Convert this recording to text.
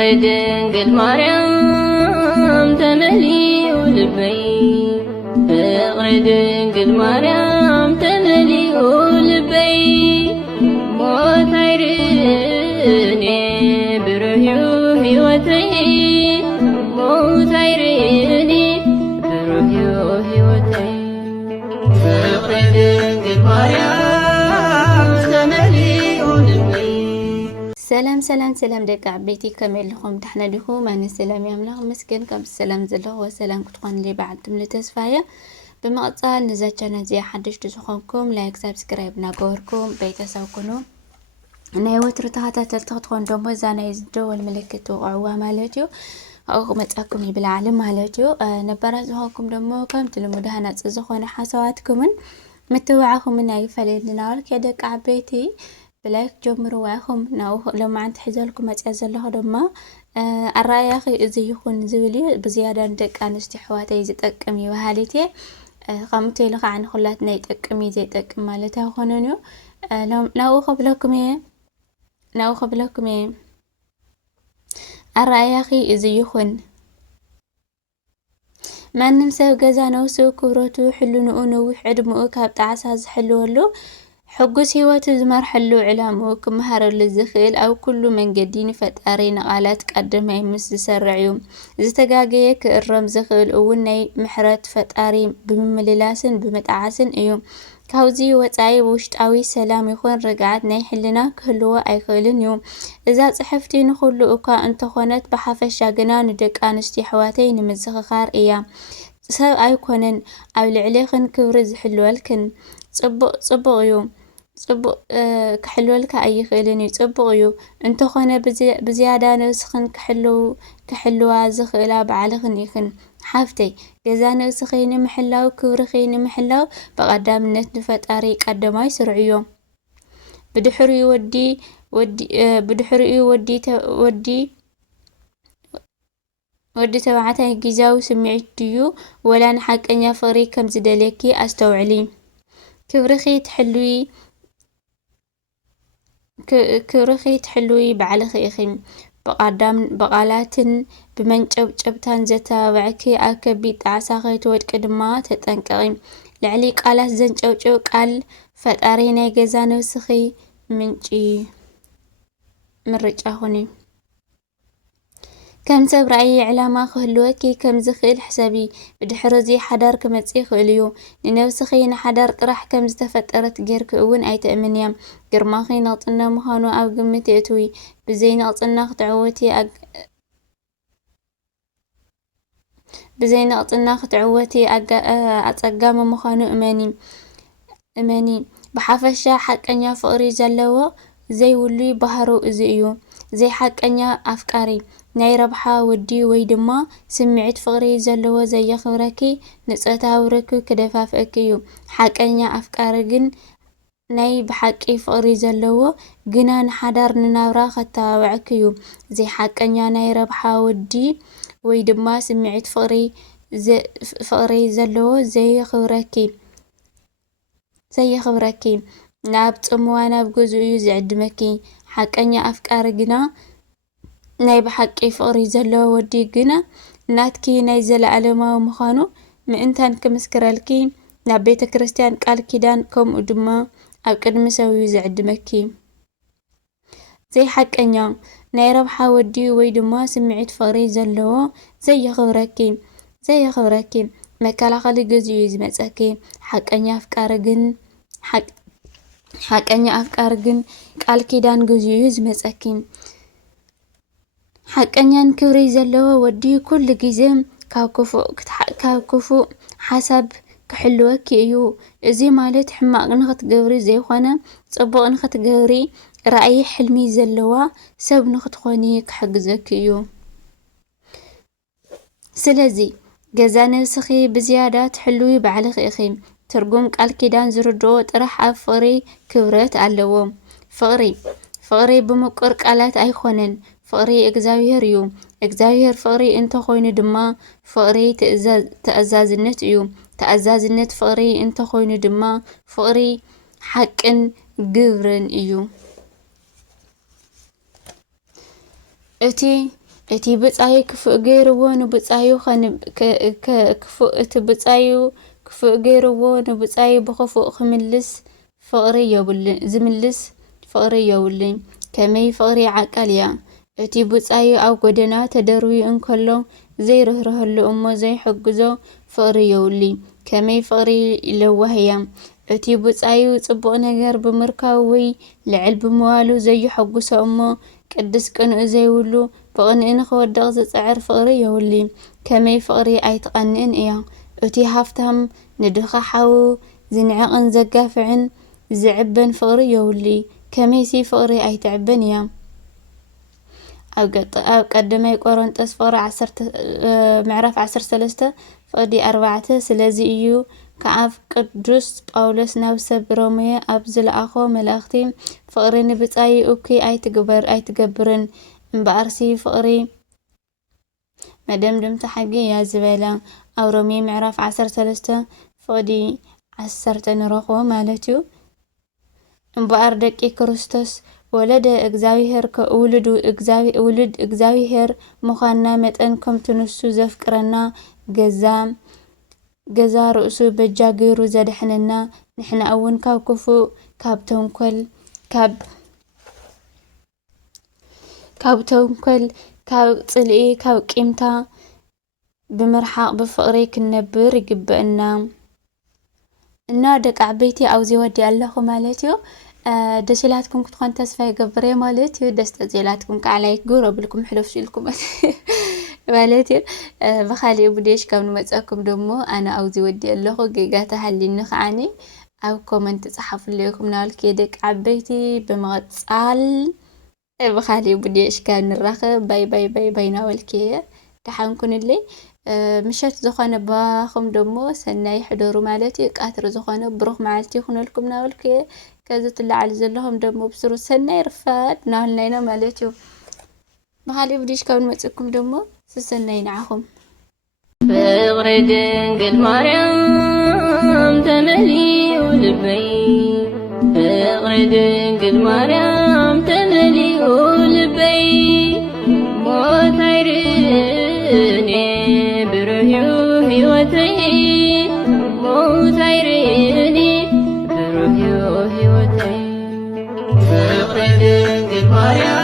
ድንግል ማርያም ተመሊኡ ልበይ ፍቅሪ ድንግል ማርያም ተመሊኡ ልበይ ሞት አይርእኔ ብሩህ ሕይወተይ ሞት አይርእኔ ብሩህ ሕይወተይ ፍቅሪ ድንግል ማርያም ተመሊኡ ልበይ ሰላም ደቂ ዓበይቲ ከመይ ኣለኹም ድሕና ዲኹም? ኣነ ሰላም ያምላኽ መስገን ካብ ሰላም ዘለኹ ወሰላም ክትኾን ለይ በዓልቲ ምሉ ተስፋየ ብምቕፃል ነዛ ቻናል እዚኣ ሓደሽቲ ዝኾንኩም ላይክ ሳብስክራይብ እናገበርኩም ቤተሰብ ኩኑ ናይ ወትሪ ተኸታተልቲ ክትኾኑ ደሞ እዛ ናይ ደወል ምልክት ትውቅዕዋ ማለት እዩ ኣብኡ ክመፃኩም ይብላዕሊ ማለት እዩ ነባራት ዝኾንኩም ደሞ ከምቲ ልሙድ ሃናፂ ዝኾነ ሓሳባትኩምን ምትውዓኹምን ኣይፈለየልና በልክ ደቂ ዓበይቲ بلاك جمرو واخم ناو لما عند حزالكم أتأذى دما الرأي إذا يكون زولي بزيادة عندك أنا استحواتي يتأكمي وهالتي قامتي لك عن خلاتنا يتأكمي زي تأكم مالتها خنونيو ناو خبلكم الرأي إذا يكون ما ننسى جزا نوسو كبرتو حلو نقونو وحدمو كاب تعساز حلو له حقوس هيوات زمرحلو علامو كمهار للزخيل أو كل من قدين فتاري نقالات قدم يمس سرعيو زتقاقية كالرم زخيل أولني محرات فتاري بممللاسن بمتعاسن ايو كاوزي وطاي وشتاوي سلام يخون رقعات نيحلنا كهلوا أي خيلن يوم إذا صحفتي نخلو أكا انتخونت بحافش شاقنا ندك آنشتي حواتين من زخخار ايام ساب أيكونن أو العليخن كورز حلوالكن صبو يوم صبو كحلولك أي خيلني صبو يو انتو خنا بزيادة نسخن كحلوا زخيلا بعلخن يخن حافتي جزا نسخيني محلاو كورخيني محلاو بقدام نتنفت أريك قدماي سرعيو بدحري ودي تبعتها جيزاو سمعت ديو ولا نحق أن يفري كم زدليكي أستوعلي كورخي تحلوي بعلخ يخيم بقدام بقالاتن بمنجبتان زتا وعكي أكبيت عساقي تود كدما تتنكريم لعلي قالات زنجوجو قال فتارينا جزانو سخي منجي مرجعوني كم سب رأي علامة خلوكي كم زخيل حسابي بدحرزي حدار كمتسي خليو لنفسخي نحدار طرح كم استفترت غيرك اون اي تأمنيام قرماخي نقطنا مخانو او قمتي اتوي بزي نقطنا خطعوتي اتقام مخانو اماني بحافشا حقنيا فقري زلوو زي ولي بحرو ازيو زي حقنيا افكاري ናይ ረብሓ ወዲ ወይ ድማ ስምዒት ፍቅሪ ዘለዎ ዘየኽብረኪ ንፀታዊ ርክብ ክደፋፍአኪ እዩ ሓቀኛ ኣፍቃሪ ግን ናይ ብሓቂ ፍቅሪ ዘለዎ ግና ንሓዳር ንናብራ ከተባብዐኪ እዩ ዘይ ሓቀኛ ናይ ረብሓ ወዲ ወይ ድማ ስምዒት ፍቅሪ ዘለዎ ዘየኽብረኪ ናብ ጽምዋ ናብ ገዝኡ እዩ ዝዕድመኪ ሓቀኛ ኣፍቃሪ ግና ናይ ብሓቂ ፍቅሪ ዘለዎ ወዲ ግና ናትኪ ናይ ዘለዓለማዊ ምዃኑ ምእንታን ክምስክረልኪ ናብ ቤተ ክርስቲያን ቃል ኪዳን ከምኡ ድማ ኣብ ቅድሚ ሰብ እዩ ዝዕድመኪ ዘይ ሓቀኛ ናይ ረብሓ ወዲ ወይ ድማ ስምዒት ፍቅሪ ዘለዎ ዘየኽብረኪ መከላኸሊ ገዝኡ እዩ ዝመፀኪ ሓቀኛ ኣፍቃሪ ግን ቃል ኪዳን ገዝኡ እዩ ዝመፀኪ حقنيان كوري زلوا ودي كل جزم كاكفو حسب كحلوك يو زي مالت حماق نخت جوري زي خنا صبق نخت جوري رأي حلمي زلوا سب نخت خوني كحجزك يو سلازي جزان سخي بزيادات حلوي بعلق إخيم ترجم قال كيدان زردو طرح أفري كبرت علوم فقري بمقر قالات أي خونن فقري እግዚአብሔር እዩ እግዚአብሔር ፍቅሪ እንተ ኮይኑ ድማ ፍቅሪ ተኣዛዝነት እዩ ተኣዛዝነት ፍቅሪ እንተ ኮይኑ ድማ ፍቅሪ ሓቅን ግብርን እዩ እቲ እቲ ብጻይ ክፉእ ገይርዎ ንብጻዩ ክፉእ እቲ ብጻዩ ክፉእ ገይርዎ ንብጻዩ ብኽፉእ ክምልስ ፍቕሪ የብሉን ዝምልስ ፍቕሪ የብሉን ከመይ ፍቕሪ ዓቃል እያ እቲ ብጻዩ ኣብ ጎደና ተደርብዩ እንከሎ ዘይርህርህሉ እሞ ዘይሕግዞ ፍቕሪ የብሉን ከመይ ፍቕሪ ለዋህ እያ እቲ ብጻዩ ጽቡቕ ነገር ብምርካብ ወይ ልዕል ብምባሉ ዘይሐጉሶ እሞ ቅድስ ቅንኡ ዘይብሉ ብቕንኢ ንኽወድቕ ዝጽዕር ፍቕሪ የብሉን ከመይ ፍቕሪ ኣይትቐንእን እያ እቲ ሃፍታም ንድኻ ሓዉ ዝንዕቕን ዘጋፍዕን ዝዕበን ፍቕሪ የብሉን ከመይሲ ፍቕሪ ኣይትዕበን እያ ኣብ ቀዳማይ ቆሮንጦስ ፍቕሪ ምዕራፍ 13 ፍቕዲ 4 ስለዚ እዩ ከዓብ ቅዱስ ጳውሎስ ናብ ሰብ ሮሜ ኣብ ዝለኣኾ መልእኽቲ ፍቕሪ ንብጻይ እኩይ ኣይትገብርን እምበኣርሲ ፍቕሪ መደምደምቲ ሓቂ እያ ዝበላ ኣብ ሮሜ ምዕራፍ 13 ፍቕዲ 10 ንረኽቦ ማለት እዩ እምበኣር ደቂ ክርስቶስ ወለደ እግዚአብሔር ከውልዱ ውሉድ እግዚአብሔር ምዃንና መጠን ከምቲ ንሱ ዘፍቅረና ገዛ ርእሱ በጃ ገይሩ ዘድሕነና ንሕና እውን ካብ ክፉእ ካብ ተንኰል ካብ ጽልኢ ካብ ቂምታ ብምርሓቕ ብፍቕሪ ክንነብር ይግበአና እና ደቂ ዓበይቲ ኣብዚ ወዲ ኣለኹ ማለት እዩ ደስ ኢላትኩም ክትኮን ተስፋ ይገብር ማለት እዩ ደስ ተዘይላትኩም ከዓ ላይክ ግብሩ ብልኩም ሕለፍ ሲልኩም ማለት እዩ ብኻሊእ ቪድዮሽ ከም ንመፀኩም ደሞ ኣነ ኣብዚ ወዲ ኣለኹ ጌጋታ ሃሊኒ ከዓኒ ኣብ ኮመንት ጻሓፉልኩም ናልክ ደቂ ዓበይቲ ብምቕጻል ብኻሊእ ቪድዮሽ ከም ንራኸብ ባይ ናበልክየ ደሓንኩንለይ ምሸት ዝኾነ ባኹም ደሞ ሰናይ ሕደሩ ማለት እዩ ቃትሪ ዝኾነ ብሩኽ መዓልቲ ይኹነልኩም ናበልክየ ከዚ ትለዓል ዘለኹም ደሞ ብስሩ ሰናይ ርፋድ ናበልናይና ማለት እዩ ብኻሊእ ቪድዮሽ ካብ ንመጽኩም ደሞ ስሰናይ ንዓኹም ፍቕሪ ድንግል ማርያም ተመሊኡ ልበይ ፍቕሪ ድንግል ማርያም ተመሊኡ ልበይ ሞት ኣይርአኔ ብሩህ ሕይወተይ ሞት ኣይርአኔ ብሩህ ሕይወተይ ፍቕሪ ድንግል ማርያም